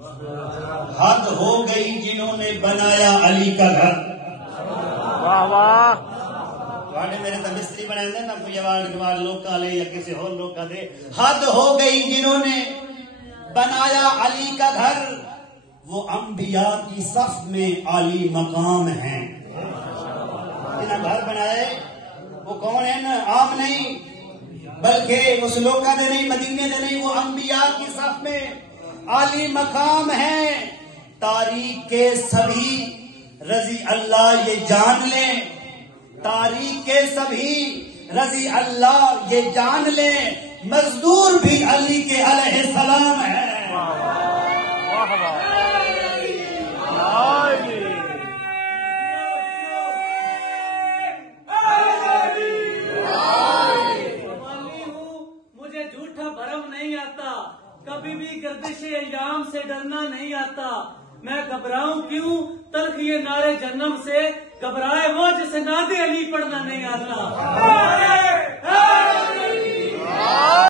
حد ہو گئی جنہوں نے بنایا علی کا گھر. واہ واہ. میرے تو مستری بنائے دے نا کوئی اوال لوکا لے یا کسی اور لوکا دے. حد ہو گئی جنہوں نے بنایا علی کا گھر، وہ انبیاء کی صف میں عالی مقام ہیں. جنہاں گھر بنائے وہ کون ہیں نا؟ عام نہیں، بلکہ اس لوکا دے نہیں، مدینے دے نہیں، وہ انبیاء کی صف میں عالی مقام ہیں. تاریخ کے سبھی رضی اللہ یہ جان لیں، تاریخ کے سبھی رضی اللہ یہ جان لیں، مزدور بھی علی کے علیہ السلام ہے. مجھے جھوٹا بھرم نہیں آتا، کبھی بھی گردش ایام سے ڈرنا نہیں آتا. میں گھبراؤں کیوں تلخ یہ نعرے جہنم سے، گھبرائے وہ جسے ناد علی پڑھنا نہیں آتا.